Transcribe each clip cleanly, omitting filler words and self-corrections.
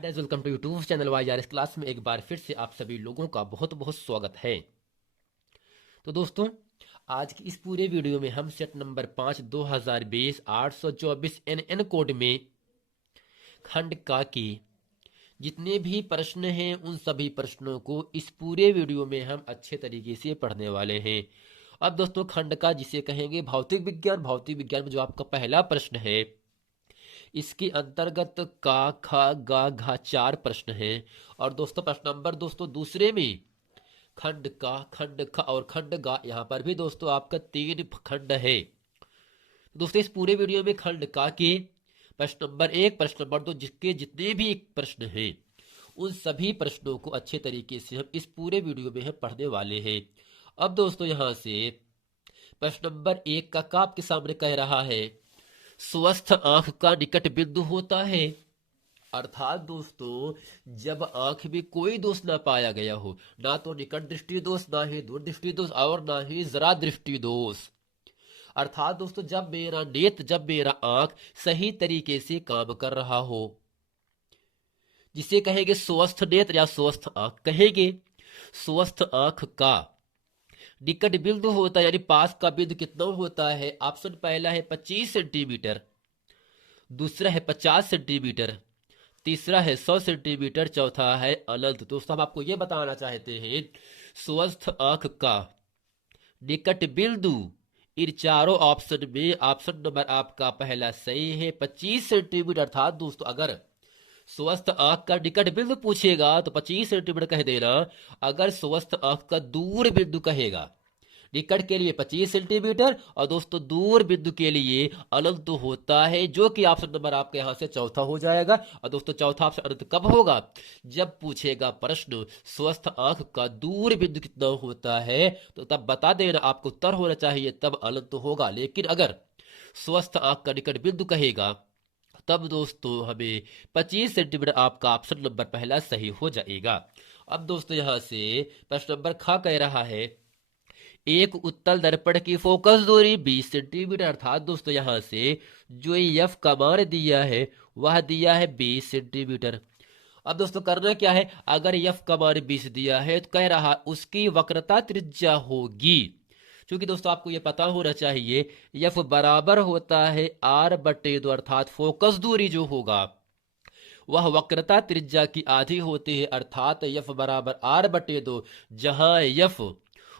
Welcome to YouTube channel YRS class में एक बार फिर से आप सभी लोगों का बहुत बहुत स्वागत है। तो दोस्तों, आज की इस पूरे वीडियो में हम सेट नंबर 5 2020 824 एन कोड में खंड का की जितने भी प्रश्न हैं उन सभी प्रश्नों को इस पूरे वीडियो में हम अच्छे तरीके से पढ़ने वाले हैं। अब दोस्तों, खंड का जिसे कहेंगे भौतिक विज्ञान में जो आपका पहला प्रश्न है, इसके अंतर्गत का खा गा घा 4 प्रश्न हैं। और दोस्तों, प्रश्न नंबर दूसरे में खंड ख और खंड गा, यहाँ पर भी दोस्तों आपका 3 खंड है। दोस्तों, इस पूरे वीडियो में खंड का के प्रश्न नंबर 1 प्रश्न नंबर 2 जिसके जितने भी प्रश्न हैं उन सभी प्रश्नों को अच्छे तरीके से हम इस पूरे वीडियो में हम पढ़ने वाले हैं। अब दोस्तों, यहां से प्रश्न नंबर 1 का आपके सामने कह रहा है, स्वस्थ आंख का निकट बिंदु होता है। अर्थात दोस्तों, जब आंख में कोई दोष ना पाया गया हो, ना तो निकट दृष्टि दोष, ना ही दूर दृष्टि दोष और ना ही जरा दृष्टि दोष। अर्थात दोस्तों, जब मेरा आंख सही तरीके से काम कर रहा हो, जिसे कहेंगे स्वस्थ नेत्र या स्वस्थ आंख कहेंगे। स्वस्थ आंख का निकट बिंदु होता है, यानी पास का बिंदु कितना होता है। ऑप्शन पहला है 25 सेंटीमीटर, दूसरा है 50 सेंटीमीटर, तीसरा है 100 सेंटीमीटर, चौथा है अनंत। दोस्तों, हम आपको यह बताना चाहते हैं, स्वस्थ आंख का निकट बिंदु इन चारों ऑप्शन में ऑप्शन नंबर आपका पहला सही है, 25 सेंटीमीटर। अर्थात दोस्तों, अगर स्वस्थ आंख का निकट बिंदु पूछेगा तो 25 सेंटीमीटर कह देना। अगर स्वस्थ आंख का दूर बिंदु कहेगा, निकट के लिए 25 सेंटीमीटर और दोस्तों दूर बिंदु के लिए अनंत होता है, जो कि ऑप्शन नंबर आपके यहां से चौथा हो जाएगा। और दोस्तों, चौथा ऑप्शन अनंत कब होगा? जब पूछेगा प्रश्न स्वस्थ आंख का दूर बिंदु कितना होता है, तो तब बता देना, आपको उत्तर होना चाहिए, तब अनंत होगा। लेकिन अगर स्वस्थ आंख का निकट बिंदु कहेगा, तब दोस्तों हमें 25 सेंटीमीटर आपका ऑप्शन नंबर पहला सही हो जाएगा। अब दोस्तों, यहां से प्रश्न नंबर खा कह रहा है, एक उत्तल दर्पण की फोकस दूरी 20 सेंटीमीटर। अर्थात दोस्तों, यहां से जो एफ का मान दिया है वह दिया है 20 सेंटीमीटर। अब दोस्तों, करना क्या है, अगर एफ का मान 20 दिया है तो कह रहा उसकी वक्रता त्रिज्या होगी। क्योंकि दोस्तों, आपको यह पता होना चाहिए एफ बराबर होता है r/2, अर्थात फोकस दूरी जो होगा वह वक्रता त्रिज्या की आधी होती है। अर्थात एफ बराबर r/2, जहां एफ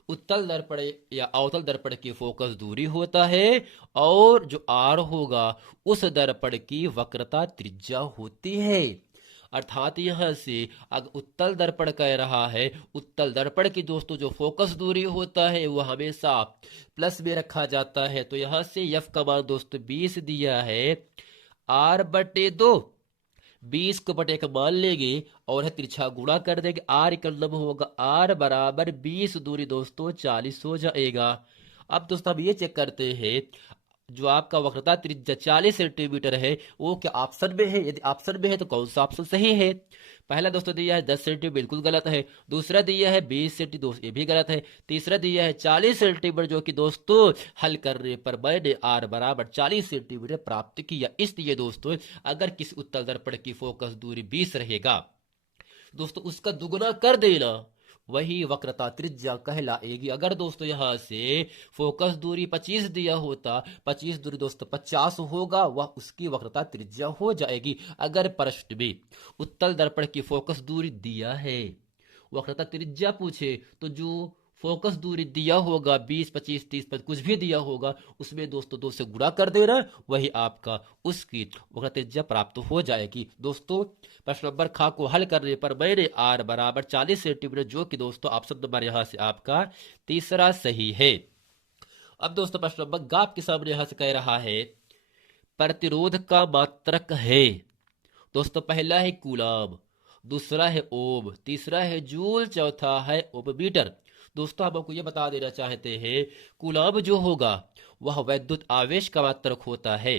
उत्तल दर्पण या अवतल दर्पण की फोकस दूरी होता है और जो आर होगा उस दर्पण की वक्रता त्रिज्या होती है। अर्थात यहां से अगर उत्तल दर्पण कह रहा है, उत्तल दर्पण की दोस्तों जो फोकस दूरी होता है वह हमेशा प्लस में रखा जाता है। तो यहां से एफ का मान दोस्तों 20 दिया है, r/2 20 को बटे का मान लेंगे और है तिरछा गुणा कर देंगे, आर का लंब होगा, आर बराबर 20 दूरी दोस्तों 40 हो जाएगा। अब दोस्तों, हम ये चेक करते हैं, जो आपका वक्रता त्रिज्या 40 सेंटीमीटर है वो क्या ऑप्शन में है? यदि ऑप्शन में है तो कौन सा ऑप्शन सही है? पहला दोस्तों दिया है 10 सेंटीमीटर, बिल्कुल गलत है। दूसरा दिया है 20 सेंटीमीटर, दोस्त ये भी गलत है। तीसरा दिया है 40 सेंटीमीटर, जो कि दोस्तों हल करने पर मैंने आर बराबर 40 सेंटीमीटर प्राप्त किया। इसलिए दोस्तों, अगर किसी उत्तल दर्पण की फोकस दूरी 20 रहेगा दोस्तों, उसका दुगुना कर देना, वही वक्रता त्रिज्या कहलाएगी। अगर दोस्तों यहां से फोकस दूरी 25 दिया होता, 25 दूरी दोस्तों 50 होगा, वह उसकी वक्रता त्रिज्या हो जाएगी। अगर प्रश्न में उत्तल दर्पण की फोकस दूरी दिया है, वक्रता त्रिज्या पूछे, तो जो फोकस दूरी दिया होगा 20 25 30 पर कुछ भी दिया होगा, उसमें दोस्तों 2 से गुणा कर देना, वही आपका उसकी वक्रता त्रिज्या प्राप्त हो जाएगी। दोस्तों, प्रश्न नंबर खा को हल करने पर मैंने आर बराबर 40 सेंटीमीटर, जो कि दोस्तों ऑप्शन नंबर यहां से आपका तीसरा सही है। अब दोस्तों, प्रश्न नंबर ग आपके सामने यहां से कह रहा है, प्रतिरोध का मात्रक है। दोस्तों, पहला है कूलाम, दूसरा है ओम, तीसरा है जूल, चौथा है ओममीटर। दोस्तों, हम आपको यह बता देना चाहते हैं, कूलाम जो होगा वह वैद्युत आवेश का मात्रक होता है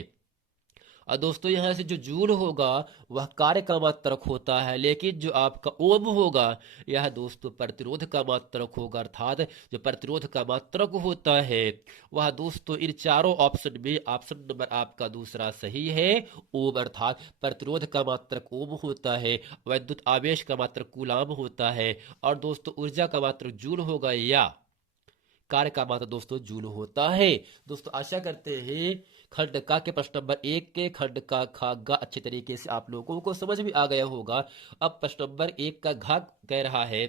और दोस्तों यहाँ से जो जूल होगा वह कार्य का मात्रक होता है, लेकिन जो आपका ओम होगा यह दोस्तों प्रतिरोध का मात्रक होगा। अर्थात जो प्रतिरोध का मात्रक होता है वह दोस्तों इन चारों ऑप्शन में ऑप्शन नंबर आपका दूसरा सही है, ओम। अर्थात प्रतिरोध का मात्रक ओम होता है, वैद्युत आवेश का मात्रक कूलाम होता है, और दोस्तों ऊर्जा का मात्रक जूल होगा, या कार्य का मात्रक दोस्तों जूल होता है। दोस्तों आशा करते हैं खंड का के प्रश्न नंबर 1 के खंड का खा गा अच्छे तरीके से आप लोगों को समझ में आ गया होगा। अब प्रश्न नंबर 1 का घा कह रहा है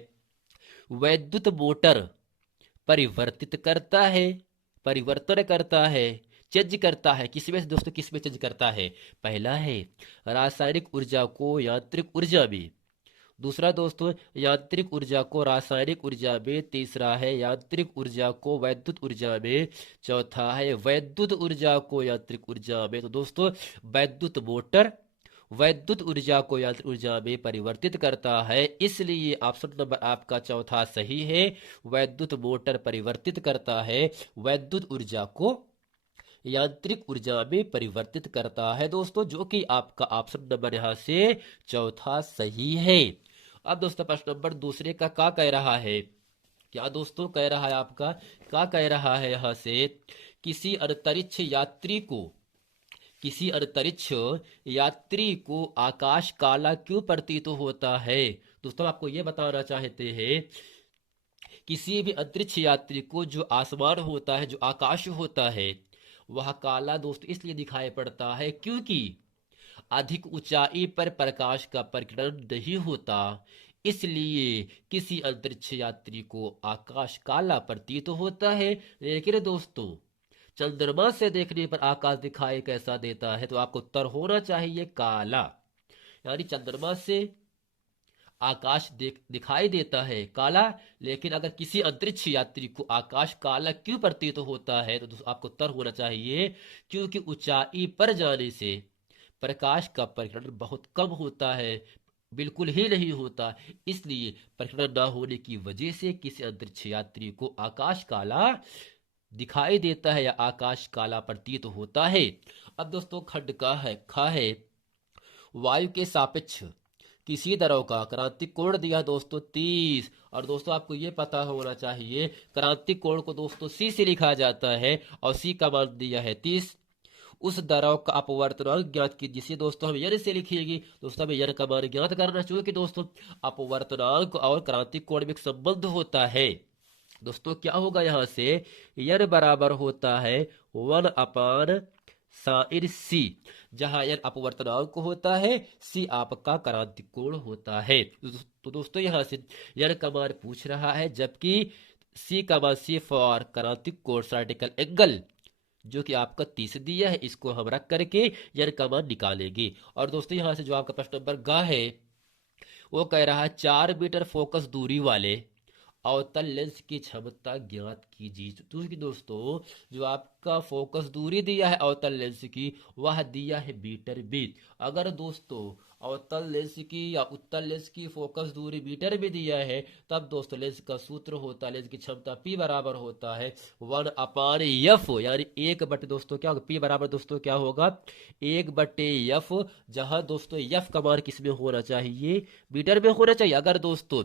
वैद्युत मोटर परिवर्तित करता है, परिवर्तन करता है, चेंज करता है, किसमें से दोस्तों किसमें चेंज करता है? पहला है रासायनिक ऊर्जा को यांत्रिक ऊर्जा में, दूसरा दोस्तों यांत्रिक ऊर्जा को रासायनिक ऊर्जा में, तीसरा है यांत्रिक ऊर्जा को वैद्युत ऊर्जा में, चौथा है वैद्युत ऊर्जा को यांत्रिक ऊर्जा में। तो दोस्तों वैद्युत मोटर वैद्युत ऊर्जा को यांत्रिक ऊर्जा में परिवर्तित करता है, इसलिए ऑप्शन नंबर आपका चौथा सही है। वैद्युत मोटर परिवर्तित करता है, वैद्युत ऊर्जा को यांत्रिक ऊर्जा में परिवर्तित करता है दोस्तों, जो कि आपका ऑप्शन नंबर यहां से चौथा सही है। अब दोस्तों प्रश्न नंबर दूसरे का क्या कह रहा है? क्या दोस्तों कह रहा है आपका, क्या कह रहा है यहां से, किसी अंतरिक्ष यात्री को किसी अंतरिक्ष यात्री को आकाश काला क्यों प्रतीत होता है? दोस्तों आपको यह बताना चाहते हैं किसी भी अंतरिक्ष यात्री को जो आसमान होता है, जो आकाश होता है, वह काला दोस्त इसलिए दिखाई पड़ता है क्योंकि अधिक ऊंचाई पर प्रकाश का प्रकीर्णन नहीं होता, इसलिए किसी अंतरिक्ष यात्री को आकाश काला प्रतीत होता है। लेकिन दोस्तों चंद्रमा से देखने पर आकाश दिखाई कैसा देता है? तो आपको उत्तर होना चाहिए काला, यानी चंद्रमा से आकाश दिखाई देता है काला। लेकिन अगर किसी अंतरिक्ष यात्री को आकाश काला क्यों प्रतीत होता है? तो दोस्तों आपको उत्तर होना चाहिए क्योंकि ऊंचाई पर जाने से प्रकाश का प्रकीर्णन बहुत कम होता है, बिल्कुल ही नहीं होता, इसलिए प्रकीर्णन न होने की वजह से किसी अंतरिक्ष यात्री को आकाश काला दिखाई देता है या आकाश काला प्रतीत होता है। अब दोस्तों खंड का है खा है वायु के सापेक्ष किसी तरह का क्रांतिक कोण दिया दोस्तों 30, और दोस्तों आपको ये पता होना चाहिए क्रांतिक कोण को दोस्तों सी से लिखा जाता है और सी का मान दिया है 30। उस दराव का अपवर्तनांक ज्ञात कीजिए, जिसे दोस्तों हम यन से लिखेंगे। दोस्तों हमें यन का मान ज्ञात करना चाहिए कि दोस्तों अपवर्तनांक और क्रांतिक कोण में एक संबंध होता है। दोस्तों क्या होगा यहाँ से, यन बराबर होता है 1 साइन सी, जहां यन अपवर्तनांक होता है, सी आपका क्रांतिक कोण होता है। तो दोस्तों यहां से यन का मान पूछ रहा है, जबकि सी का मान सी फॉर क्रांतिक कोण साइटिकल एंगल जो कि आपका 30 दिया है, इसको हम रख करके यन का मान निकालेंगे। और दोस्तों यहां से जो आपका प्रश्न नंबर ग है वो कह रहा है 4 मीटर फोकस दूरी वाले अवतल लेंस की क्षमता ज्ञात कीजिए। तो दोस्तों जो आपका फोकस दूरी दिया है अवतल लेंस की वह दिया है मीटर में। अगर दोस्तों अवतल लेंस की या उत्तल लेंस की फोकस दूरी मीटर में दिया है, तब दोस्तों लेंस का सूत्र होता है, लेंस की क्षमता P बराबर होता है 1/f, यानी 1/, दोस्तों क्या होगा P बराबर दोस्तों क्या होगा 1/f, जहां दोस्तों f का मान किसमें होना चाहिए, मीटर में होना चाहिए। अगर दोस्तों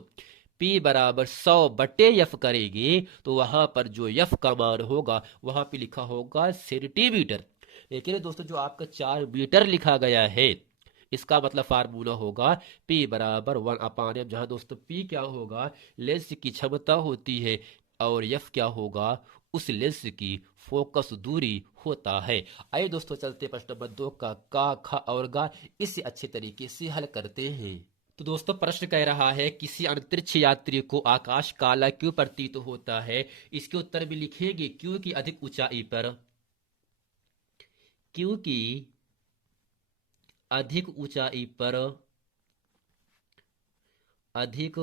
P बराबर 100/f करेंगे तो वहां पर जो f का मान होगा वहां पे लिखा होगा सेंटीमीटर। लेकिन दोस्तों जो आपका 4 मीटर लिखा गया है, इसका मतलब फार्मूला होगा P बराबर 1/m, जहां दोस्तों P क्या होगा लेंस की क्षमता होती है और f क्या होगा उस लेंस की फोकस दूरी होता है। आइए दोस्तों चलते प्रश्न नंबर 2 का खा और गा इसे अच्छे तरीके से हल करते हैं। तो दोस्तों प्रश्न कह रहा है किसी अंतरिक्ष यात्री को आकाश काला क्यों प्रतीत होता है? इसके उत्तर भी लिखेंगे क्योंकि अधिक ऊंचाई पर क्योंकि अधिक ऊंचाई पर अधिक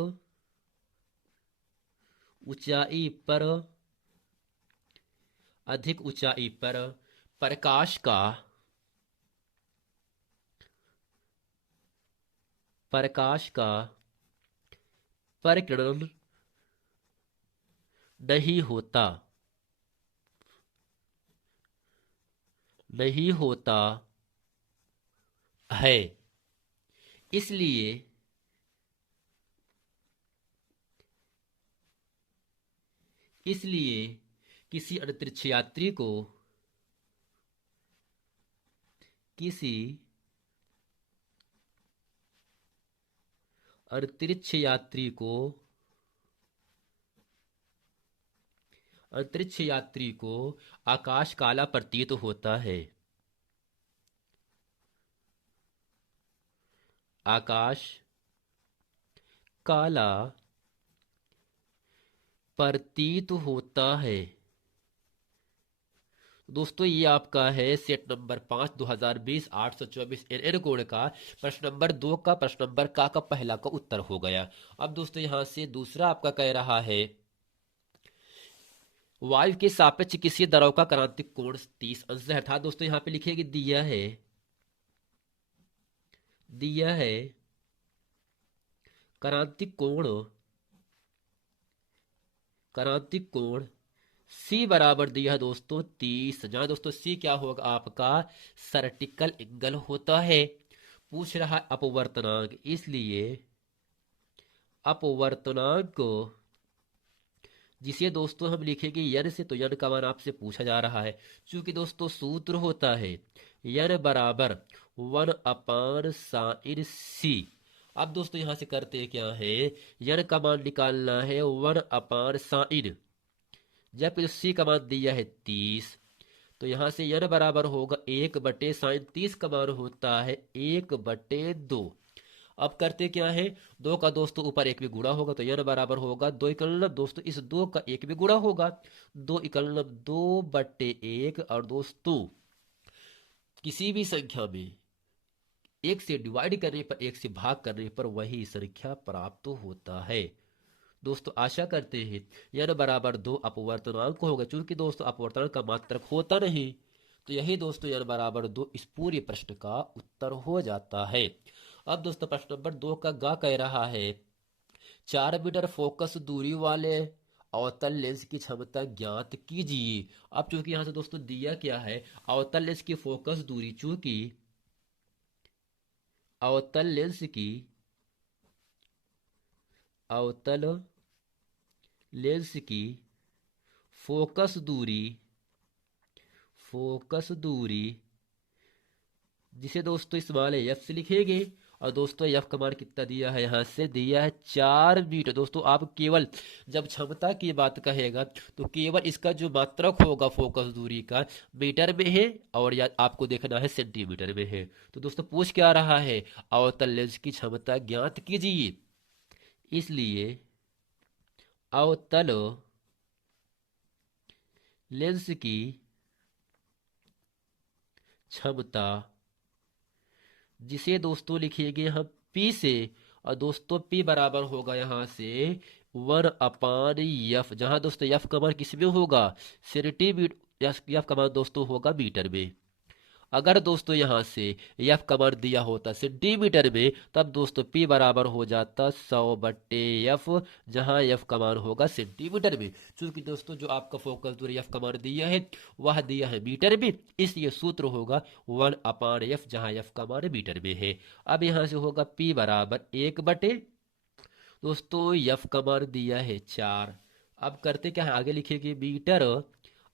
ऊंचाई पर अधिक ऊंचाई पर प्रकाश का प्रकीर्णन नहीं होता नहीं होता है। इसलिए इसलिए किसी अंतरिक्ष यात्री को किसी अंतरिक्ष यात्री को अंतरिक्ष यात्री को आकाश काला प्रतीत होता है। आकाश काला प्रतीत होता है। दोस्तों ये आपका है सेट नंबर 5 2020 824 एन कोड का प्रश्न नंबर 2 का प्रश्न नंबर का पहला का उत्तर हो गया। अब दोस्तों यहां से दूसरा आपका कह रहा है वायु के सापेक्ष किसी द्रव का क्रांतिक कोण 30 अंश है। अर्थात दोस्तों यहां पे लिखेगी दिया है क्रांतिक कोण सी बराबर दिया है दोस्तों 30, जहां दोस्तों सी क्या होगा आपका सर्टिकल एंगल होता है। पूछ रहा है अपवर्तनांक, इसलिए अपवर्तनांक को जिसे दोस्तों हम लिखेंगे यन से, तो यन का मान आपसे पूछा जा रहा है। चूंकि दोस्तों सूत्र होता है यन बराबर 1/sin c। अब दोस्तों यहां से करते हैं क्या है, यन का मान निकालना है 1/sin, जब सी का मान दिया है 30, तो यहां से यन बराबर होगा 1/sin 30 का मान होता है 1/2। अब करते क्या है, 2 का दोस्तों ऊपर 1 भी गुणा होगा तो यन बराबर होगा 2 इकलम, दोस्तों इस 2 का 1 भी गुणा होगा 2 इकलम 2/1। और दोस्तों किसी भी संख्या में 1 से डिवाइड करने पर, 1 से भाग करने पर वही संख्या प्राप्त होता है। दोस्तों आशा करते हैं यन बराबर 2 अपवर्तनांक होगा। चूंकि दोस्तों अपवर्तनांक का मात्रक होता नहीं, तो यही दोस्तों यन बराबर 2 इस पूरे प्रश्न का उत्तर हो जाता है। अब दोस्तों प्रश्न नंबर 2 का गा कह रहा है 4 मीटर फोकस दूरी वाले अवतल लेंस की क्षमता ज्ञात कीजिए। अब चूंकि यहां से दोस्तों दिया क्या है, अवतल लेंस की फोकस दूरी, चूंकि अवतल लेंस की अवतल लेंस की फोकस दूरी जिसे दोस्तों स्मॉल एफ से लिखेंगे। और दोस्तों एफ का मान कितना दिया है, यहां से दिया है 4 मीटर। दोस्तों आप केवल जब क्षमता की बात कहेगा तो केवल इसका जो मात्रक होगा फोकस दूरी का मीटर में है, और या आपको देखना है सेंटीमीटर में है। तो दोस्तों पूछ क्या रहा है, अवतल लेंस की क्षमता ज्ञात कीजिए। इसलिए अवतल लेंस की क्षमता जिसे दोस्तों लिखेंगे हम P से, और दोस्तों P बराबर होगा यहां से 1/f, जहां दोस्तों f का मान किसमें होगा सेंटीमीटर, f का मान दोस्तों होगा मीटर में। अगर दोस्तों यहां से f का मान दिया होता सेंटीमीटर में, तब दोस्तों P बराबर हो जाता 100/f, जहां f का मान होगा सेंटीमीटर में। चूंकि दोस्तों जो आपका फोकस दूरी f का मान दिया है वह दिया है मीटर में, इसलिए सूत्र होगा 1/f, जहां f का मान मीटर में है। अब यहां से होगा P बराबर 1/, दोस्तों f का मान दिया है 4। अब करते क्या है, आगे लिखेंगे मीटर।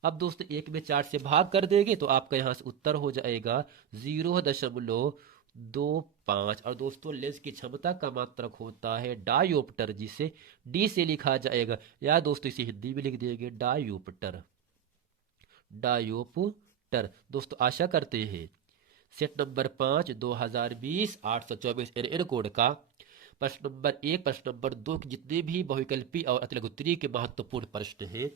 अब दोस्तों 1 में 4 से भाग कर देंगे तो आपका यहां से उत्तर हो जाएगा 0.25। और दोस्तों लेंस की क्षमता का मात्रक होता है डायोप्टर, जिसे डी से लिखा जाएगा, या दोस्तों इसे हिंदी में लिख देंगे डायोप्टर। दोस्तों आशा करते हैं सेट नंबर 5 2020 824 एन कोड का प्रश्न नंबर 1 प्रश्न नंबर 2 के जितने भी बहुविकल्पी और अतिलघुत्तरीय के महत्वपूर्ण प्रश्न हैं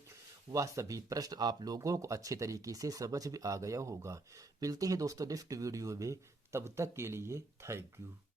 वह सभी प्रश्न आप लोगों को अच्छे तरीके से समझ में आ गया होगा। मिलते हैं दोस्तों नेक्स्ट वीडियो में, तब तक के लिए थैंक यू।